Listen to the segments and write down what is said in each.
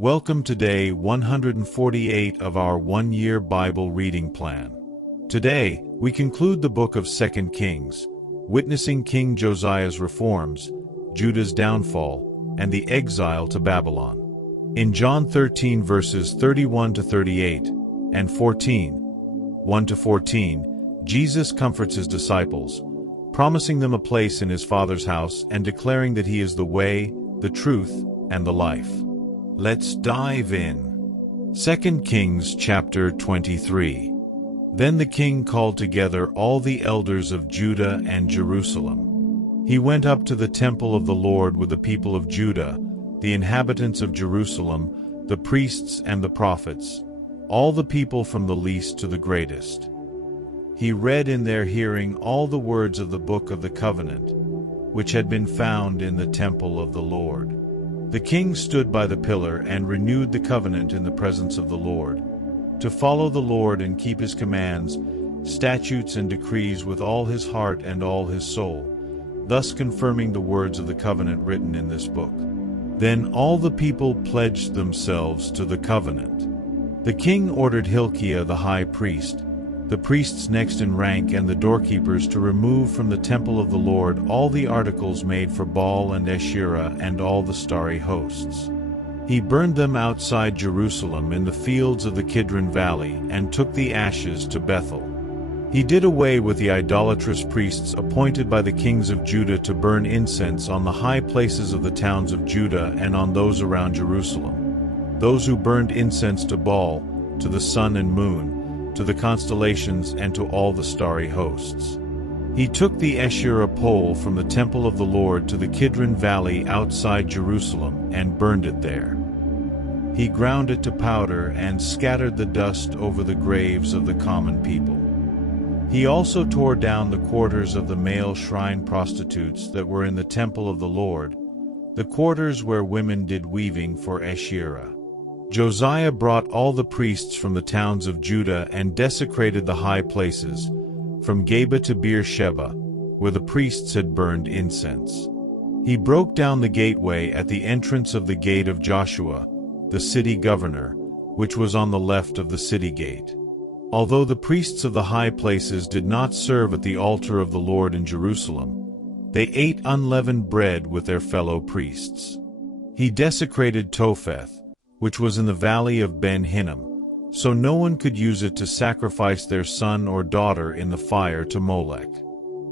Welcome to day 148 of our one-year Bible reading plan. Today, we conclude the book of 2 Kings, witnessing King Josiah's reforms, Judah's downfall, and the exile to Babylon. In John 13 verses 31 to 38 and 1 to 14, Jesus comforts his disciples, promising them a place in his Father's house and declaring that he is the way, the truth, and the life. Let's dive in. 2 Kings chapter 23. Then the king called together all the elders of Judah and Jerusalem. He went up to the temple of the Lord with the people of Judah, the inhabitants of Jerusalem, the priests and the prophets, all the people from the least to the greatest. He read in their hearing all the words of the book of the covenant, which had been found in the temple of the Lord. The king stood by the pillar and renewed the covenant in the presence of the Lord, to follow the Lord and keep his commands, statutes and decrees with all his heart and all his soul, thus confirming the words of the covenant written in this book. Then all the people pledged themselves to the covenant. The king ordered Hilkiah the high priest, the priests next in rank and the doorkeepers to remove from the temple of the Lord all the articles made for Baal and Asherah and all the starry hosts. He burned them outside Jerusalem in the fields of the Kidron Valley and took the ashes to Bethel. He did away with the idolatrous priests appointed by the kings of Judah to burn incense on the high places of the towns of Judah and on those around Jerusalem, those who burned incense to Baal, to the sun and moon, to the constellations and to all the starry hosts. He took the Asherah pole from the temple of the Lord to the Kidron Valley outside Jerusalem and burned it there. He ground it to powder and scattered the dust over the graves of the common people. He also tore down the quarters of the male shrine prostitutes that were in the temple of the Lord, the quarters where women did weaving for Asherah. Josiah brought all the priests from the towns of Judah and desecrated the high places, from Geba to Beersheba, where the priests had burned incense. He broke down the gateway at the entrance of the gate of Joshua, the city governor, which was on the left of the city gate. Although the priests of the high places did not serve at the altar of the Lord in Jerusalem, they ate unleavened bread with their fellow priests. He desecrated Topheth, which was in the valley of Ben-Hinnom, so no one could use it to sacrifice their son or daughter in the fire to Molech.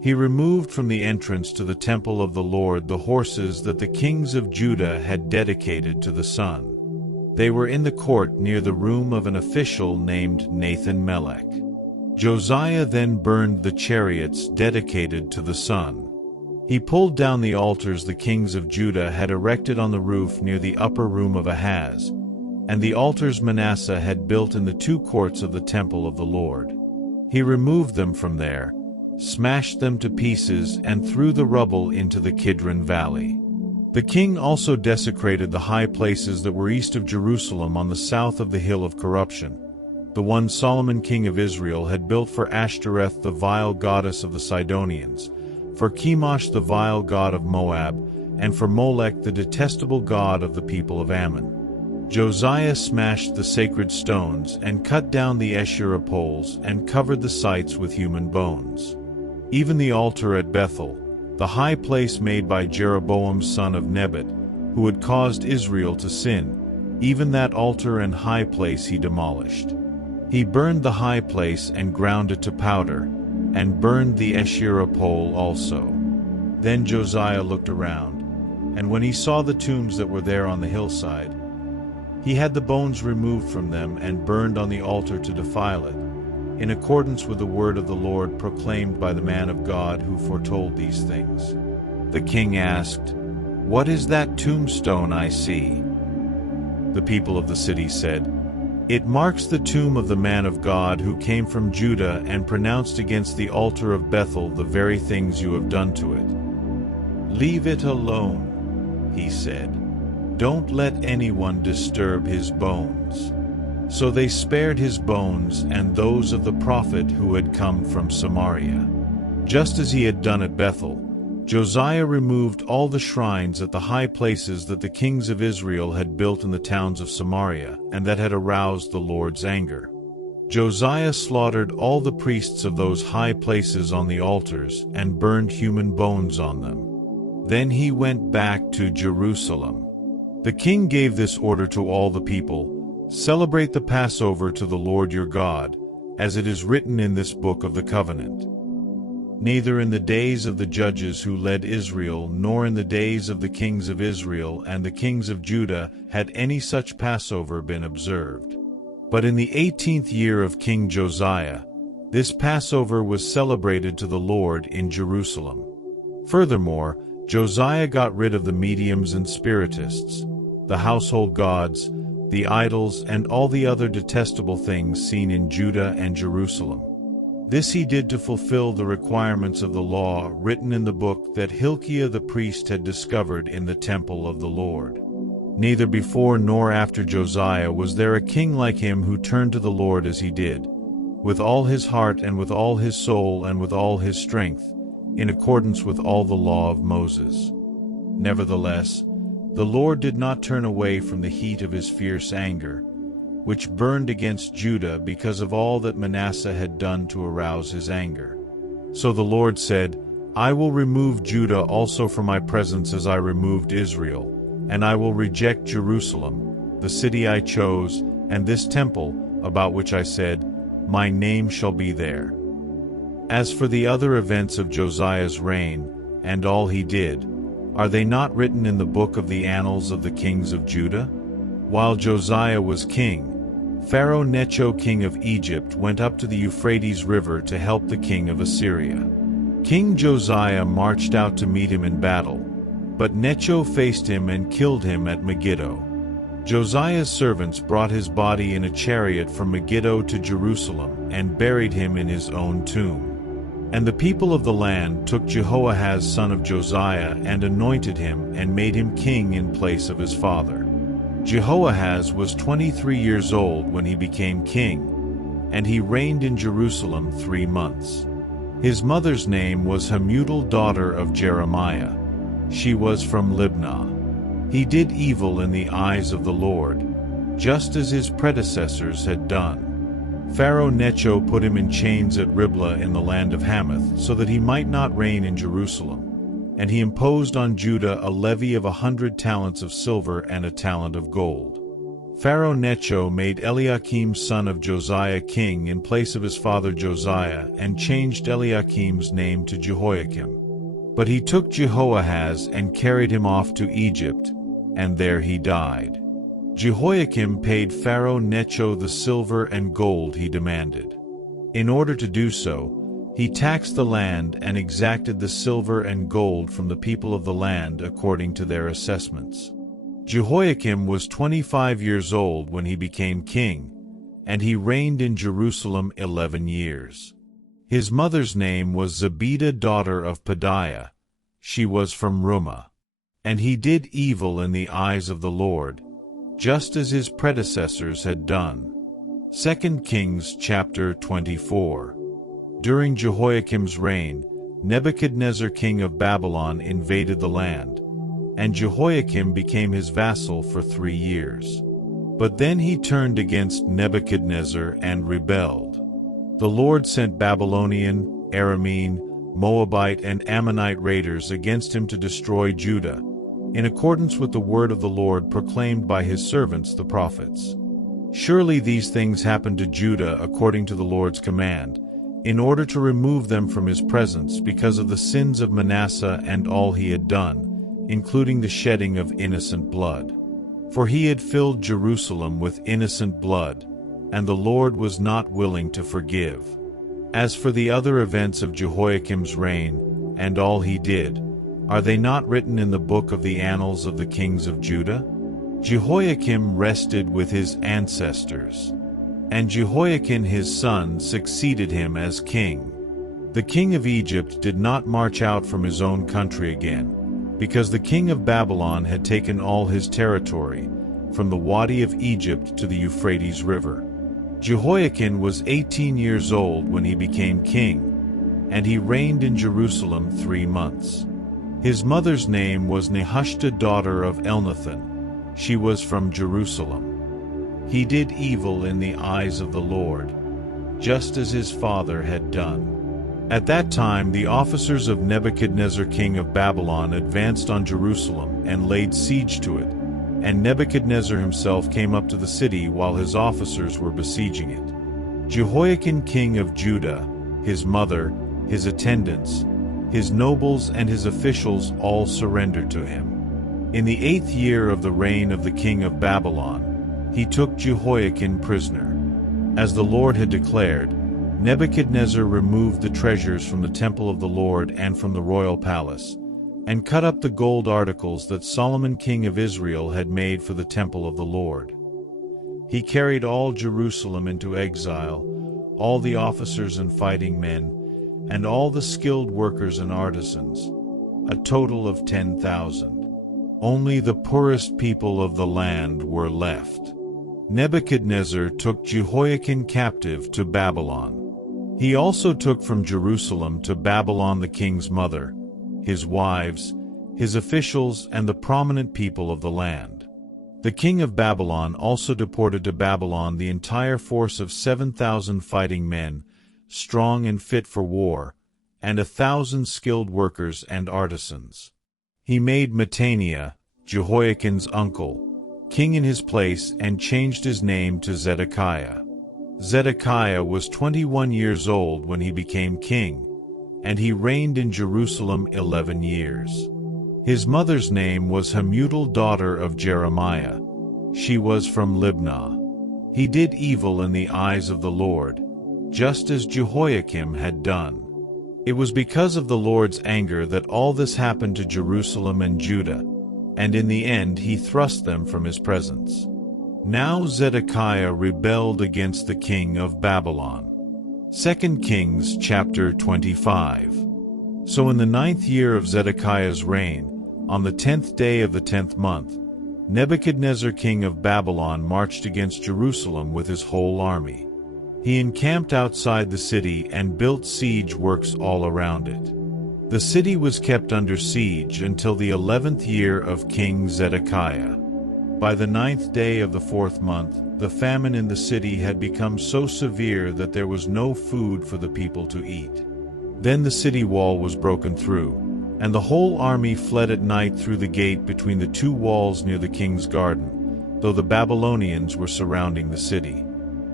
He removed from the entrance to the temple of the Lord the horses that the kings of Judah had dedicated to the sun. They were in the court near the room of an official named Nathan-Melech. Josiah then burned the chariots dedicated to the sun. He pulled down the altars the kings of Judah had erected on the roof near the upper room of Ahaz, and the altars Manasseh had built in the two courts of the temple of the Lord. He removed them from there, smashed them to pieces, and threw the rubble into the Kidron Valley. The king also desecrated the high places that were east of Jerusalem on the south of the Hill of Corruption, the one Solomon king of Israel had built for Ashtoreth the vile goddess of the Sidonians, for Chemosh the vile god of Moab, and for Molech the detestable god of the people of Ammon. Josiah smashed the sacred stones and cut down the Asherah poles and covered the sites with human bones. Even the altar at Bethel, the high place made by Jeroboam son of Nebat, who had caused Israel to sin, even that altar and high place he demolished. He burned the high place and ground it to powder, and burned the Asherah pole also. Then Josiah looked around, and when he saw the tombs that were there on the hillside, he had the bones removed from them and burned on the altar to defile it, in accordance with the word of the Lord proclaimed by the man of God who foretold these things. The king asked, "What is that tombstone I see?" The people of the city said, "It marks the tomb of the man of God who came from Judah and pronounced against the altar of Bethel the very things you have done to it." "Leave it alone," he said. "Don't let anyone disturb his bones." So they spared his bones and those of the prophet who had come from Samaria. Just as he had done at Bethel, Josiah removed all the shrines at the high places that the kings of Israel had built in the towns of Samaria, and that had aroused the Lord's anger. Josiah slaughtered all the priests of those high places on the altars, and burned human bones on them. Then he went back to Jerusalem. The king gave this order to all the people: "Celebrate the Passover to the Lord your God, as it is written in this book of the covenant." Neither in the days of the judges who led Israel, nor in the days of the kings of Israel and the kings of Judah had any such Passover been observed. But in the 18th year of King Josiah, this Passover was celebrated to the Lord in Jerusalem. Furthermore, Josiah got rid of the mediums and spiritists, the household gods, the idols, and all the other detestable things seen in Judah and Jerusalem. This he did to fulfill the requirements of the law written in the book that Hilkiah the priest had discovered in the temple of the Lord. Neither before nor after Josiah was there a king like him who turned to the Lord as he did, with all his heart and with all his soul and with all his strength, in accordance with all the law of Moses. Nevertheless, the Lord did not turn away from the heat of his fierce anger, which burned against Judah because of all that Manasseh had done to arouse his anger. So the Lord said, "I will remove Judah also from my presence as I removed Israel, and I will reject Jerusalem, the city I chose, and this temple, about which I said, 'My name shall be there.'" As for the other events of Josiah's reign, and all he did, are they not written in the book of the annals of the kings of Judah? While Josiah was king, Pharaoh Necho king of Egypt went up to the Euphrates River to help the king of Assyria. King Josiah marched out to meet him in battle, but Necho faced him and killed him at Megiddo. Josiah's servants brought his body in a chariot from Megiddo to Jerusalem and buried him in his own tomb. And the people of the land took Jehoahaz son of Josiah and anointed him and made him king in place of his father. Jehoahaz was 23 years old when he became king, and he reigned in Jerusalem 3 months. His mother's name was Hamutal, daughter of Jeremiah. She was from Libnah. He did evil in the eyes of the Lord, just as his predecessors had done. Pharaoh Necho put him in chains at Riblah in the land of Hamath, so that he might not reign in Jerusalem. And he imposed on Judah a levy of 100 talents of silver and a talent of gold. Pharaoh Necho made Eliakim son of Josiah king in place of his father Josiah, and changed Eliakim's name to Jehoiakim. But he took Jehoahaz and carried him off to Egypt, and there he died. Jehoiakim paid Pharaoh Necho the silver and gold he demanded. In order to do so, he taxed the land and exacted the silver and gold from the people of the land according to their assessments. Jehoiakim was 25 years old when he became king, and he reigned in Jerusalem 11 years. His mother's name was Zebidah, daughter of Pedaiah. She was from Rumah. And he did evil in the eyes of the Lord, just as his predecessors had done. 2 Kings chapter 24. During Jehoiakim's reign, Nebuchadnezzar king of Babylon invaded the land, and Jehoiakim became his vassal for 3 years. But then he turned against Nebuchadnezzar and rebelled. The Lord sent Babylonian, Aramean, Moabite, and Ammonite raiders against him to destroy Judah, in accordance with the word of the Lord proclaimed by his servants the prophets. Surely these things happened to Judah according to the Lord's command, in order to remove them from his presence because of the sins of Manasseh and all he had done, including the shedding of innocent blood. For he had filled Jerusalem with innocent blood, and the Lord was not willing to forgive. As for the other events of Jehoiakim's reign, and all he did, are they not written in the book of the annals of the kings of Judah? Jehoiakim rested with his ancestors, and Jehoiakim his son succeeded him as king. The king of Egypt did not march out from his own country again, because the king of Babylon had taken all his territory, from the Wadi of Egypt to the Euphrates River. Jehoiakim was 18 years old when he became king, and he reigned in Jerusalem 3 months. His mother's name was Nehushta, daughter of Elnathan. She was from Jerusalem. He did evil in the eyes of the Lord, just as his father had done. At that time the officers of Nebuchadnezzar king of Babylon advanced on Jerusalem and laid siege to it, and Nebuchadnezzar himself came up to the city while his officers were besieging it. Jehoiakim king of Judah, his mother, his attendants, his nobles and his officials all surrendered to him. In the 8th year of the reign of the king of Babylon, he took Jehoiakim prisoner. As the Lord had declared, Nebuchadnezzar removed the treasures from the temple of the Lord and from the royal palace, and cut up the gold articles that Solomon king of Israel had made for the temple of the Lord. He carried all Jerusalem into exile, all the officers and fighting men, and all the skilled workers and artisans, a total of 10,000. Only the poorest people of the land were left. Nebuchadnezzar took Jehoiakim captive to Babylon. He also took from Jerusalem to Babylon the king's mother, his wives, his officials, and the prominent people of the land. The king of Babylon also deported to Babylon the entire force of 7,000 fighting men, strong and fit for war, and 1,000 skilled workers and artisans. He made Mattaniah, Jehoiakim's uncle, king in his place and changed his name to Zedekiah. Zedekiah was 21 years old when he became king, and he reigned in Jerusalem 11 years. His mother's name was Hamutal, daughter of Jeremiah. She was from Libnah. He did evil in the eyes of the Lord, just as Jehoiakim had done. It was because of the Lord's anger that all this happened to Jerusalem and Judah, and in the end he thrust them from his presence. Now Zedekiah rebelled against the king of Babylon. 2 Kings chapter 25. So in the 9th year of Zedekiah's reign, on the 10th day of the 10th month, Nebuchadnezzar king of Babylon marched against Jerusalem with his whole army. He encamped outside the city and built siege works all around it. The city was kept under siege until the 11th year of King Zedekiah. By the 9th day of the 4th month, the famine in the city had become so severe that there was no food for the people to eat. Then the city wall was broken through, and the whole army fled at night through the gate between the two walls near the king's garden, though the Babylonians were surrounding the city.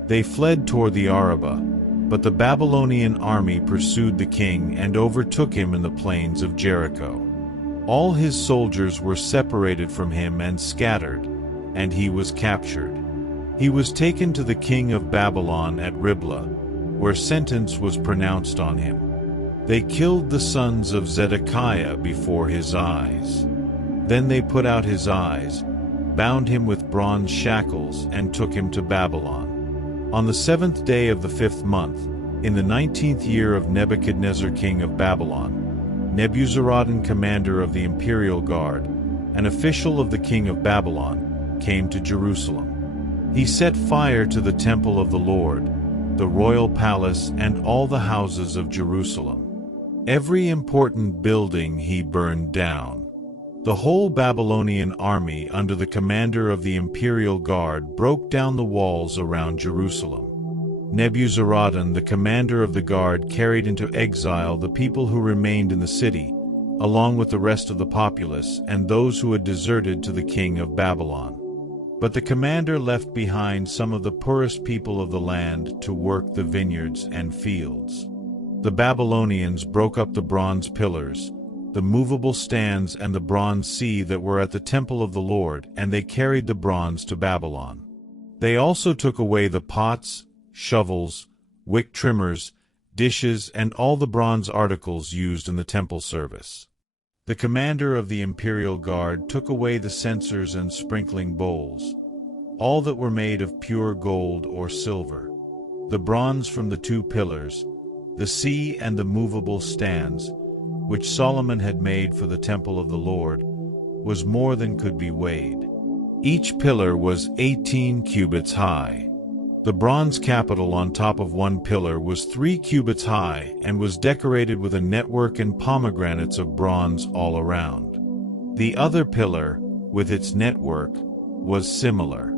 They fled toward the Arabah, but the Babylonian army pursued the king and overtook him in the plains of Jericho. All his soldiers were separated from him and scattered, and he was captured. He was taken to the king of Babylon at Riblah, where sentence was pronounced on him. They killed the sons of Zedekiah before his eyes. Then they put out his eyes, bound him with bronze shackles, and took him to Babylon. On the 7th day of the 5th month, in the 19th year of Nebuchadnezzar king of Babylon, Nebuzaradan, commander of the imperial guard, an official of the king of Babylon, came to Jerusalem. He set fire to the temple of the Lord, the royal palace, and all the houses of Jerusalem. Every important building he burned down. The whole Babylonian army under the commander of the imperial guard broke down the walls around Jerusalem. Nebuzaradan, the commander of the guard, carried into exile the people who remained in the city, along with the rest of the populace and those who had deserted to the king of Babylon. But the commander left behind some of the poorest people of the land to work the vineyards and fields. The Babylonians broke up the bronze pillars, the movable stands, and the bronze sea that were at the temple of the Lord, and they carried the bronze to Babylon. They also took away the pots, shovels, wick trimmers, dishes, and all the bronze articles used in the temple service. The commander of the imperial guard took away the censers and sprinkling bowls, all that were made of pure gold or silver. The bronze from the two pillars, the sea, and the movable stands, which Solomon had made for the temple of the Lord, was more than could be weighed. Each pillar was 18 cubits high. The bronze capital on top of one pillar was 3 cubits high and was decorated with a network and pomegranates of bronze all around. The other pillar, with its network, was similar.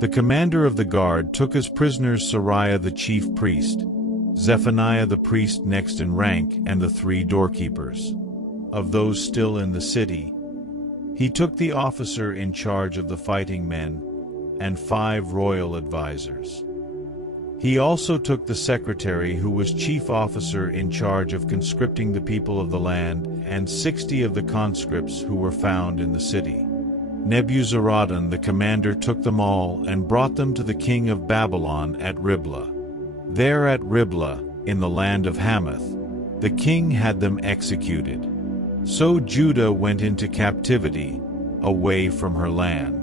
The commander of the guard took as prisoners Seraiah the chief priest, Zephaniah the priest next in rank, and the 3 doorkeepers. Of those still in the city, he took the officer in charge of the fighting men and 5 royal advisers. He also took the secretary who was chief officer in charge of conscripting the people of the land and 60 of the conscripts who were found in the city. Nebuzaradan the commander took them all and brought them to the king of Babylon at Riblah. There at Riblah, in the land of Hamath, the king had them executed. So Judah went into captivity, away from her land.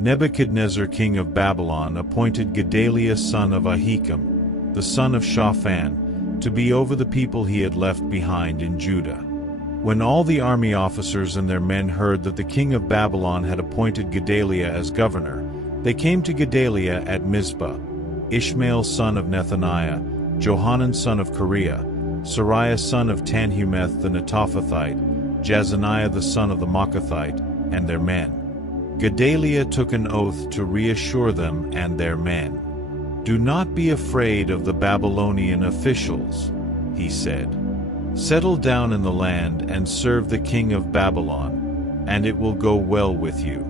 Nebuchadnezzar king of Babylon appointed Gedaliah son of Ahikam, the son of Shaphan, to be over the people he had left behind in Judah. When all the army officers and their men heard that the king of Babylon had appointed Gedaliah as governor, they came to Gedaliah at Mizpah. Ishmael son of Nethaniah, Johanan son of Kareah, Seraiah son of Tanhumeth the Netophathite, Jazaniah the son of the Maacathite, and their men. Gedaliah took an oath to reassure them and their men. "Do not be afraid of the Babylonian officials," he said. "Settle down in the land and serve the king of Babylon, and it will go well with you."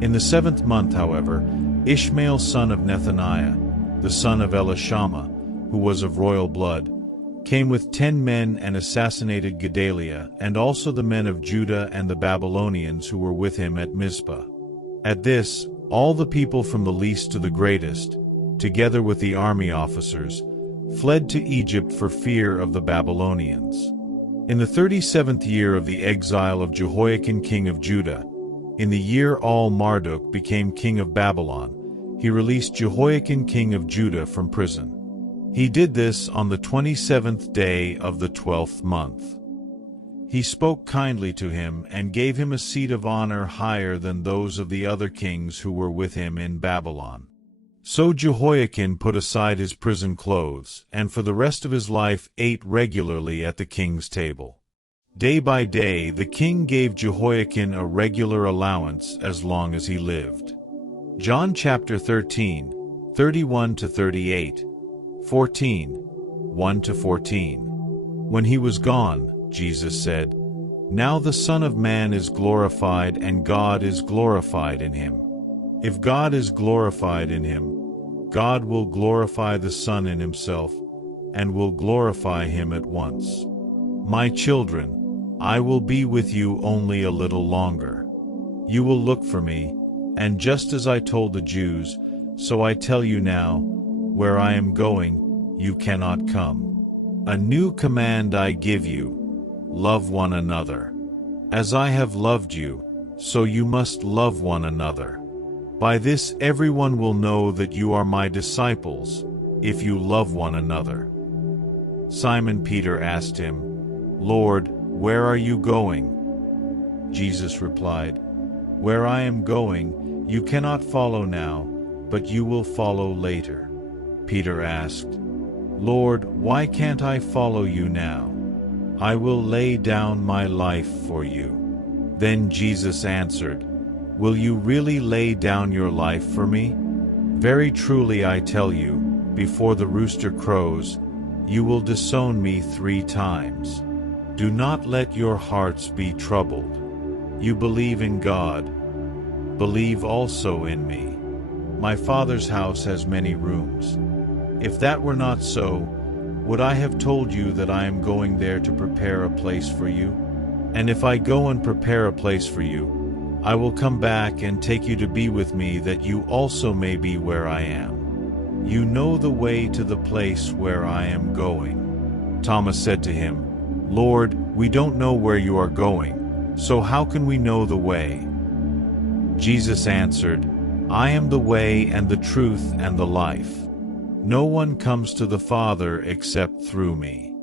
In the 7th month, however, Ishmael son of Nethaniah, the son of Elishama, who was of royal blood, came with 10 men and assassinated Gedaliah, and also the men of Judah and the Babylonians who were with him at Mizpah. At this, all the people from the least to the greatest, together with the army officers, fled to Egypt for fear of the Babylonians. In the 37th year of the exile of Jehoiakim king of Judah, in the year Marduk became king of Babylon, he released Jehoiakim king of Judah from prison. He did this on the 27th day of the 12th month. He spoke kindly to him and gave him a seat of honor higher than those of the other kings who were with him in Babylon. So Jehoiakim put aside his prison clothes, and for the rest of his life ate regularly at the king's table. Day by day the king gave Jehoiakim a regular allowance as long as he lived. John chapter 13, 31-38, 14, 1-14. When he was gone, Jesus said, "Now the Son of Man is glorified, and God is glorified in him. If God is glorified in him, God will glorify the Son in himself, and will glorify him at once. My children, I will be with you only a little longer. You will look for me, and just as I told the Jews, so I tell you now, where I am going, you cannot come. A new command I give you, love one another. As I have loved you, so you must love one another. By this everyone will know that you are my disciples, if you love one another." Simon Peter asked him, "Lord, where are you going?" Jesus replied, "Where I am going, you cannot follow now, but you will follow later." Peter asked, "Lord, why can't I follow you now? I will lay down my life for you." Then Jesus answered, "Will you really lay down your life for me? Very truly I tell you, before the rooster crows, you will disown me 3 times. Do not let your hearts be troubled. You believe in God, believe also in me. My Father's house has many rooms. If that were not so, would I have told you that I am going there to prepare a place for you? And if I go and prepare a place for you, I will come back and take you to be with me, that you also may be where I am. You know the way to the place where I am going." Thomas said to him, "Lord, we don't know where you are going, so how can we know the way?" Jesus answered, "I am the way and the truth and the life. No one comes to the Father except through me.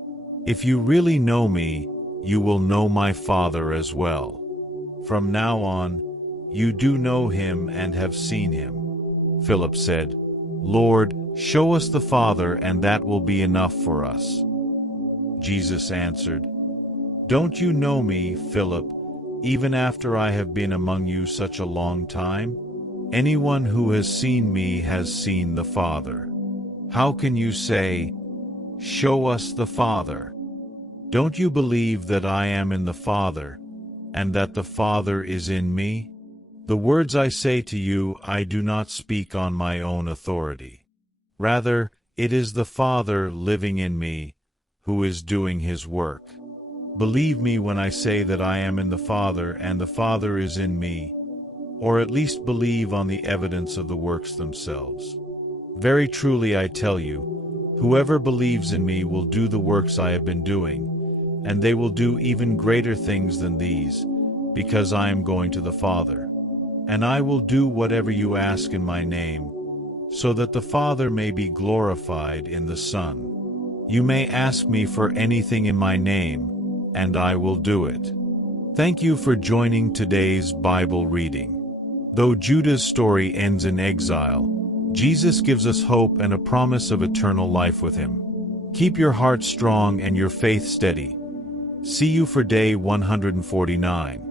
If you really know me, you will know my Father as well. From now on, you do know him and have seen him." Philip said, "Lord, show us the Father, and that will be enough for us." Jesus answered, "Don't you know me, Philip, even after I have been among you such a long time? Anyone who has seen me has seen the Father. How can you say, 'Show us the Father'? Don't you believe that I am in the Father, and that the Father is in me? The words I say to you I do not speak on my own authority. Rather, it is the Father living in me who is doing his work. Believe me when I say that I am in the Father and the Father is in me, or at least believe on the evidence of the works themselves. Very truly I tell you, whoever believes in me will do the works I have been doing, and they will do even greater things than these, because I am going to the Father. And I will do whatever you ask in my name, so that the Father may be glorified in the Son. You may ask me for anything in my name, and I will do it." Thank you for joining today's Bible reading. Though Judah's story ends in exile, Jesus gives us hope and a promise of eternal life with him. Keep your heart strong and your faith steady. See you for day 149.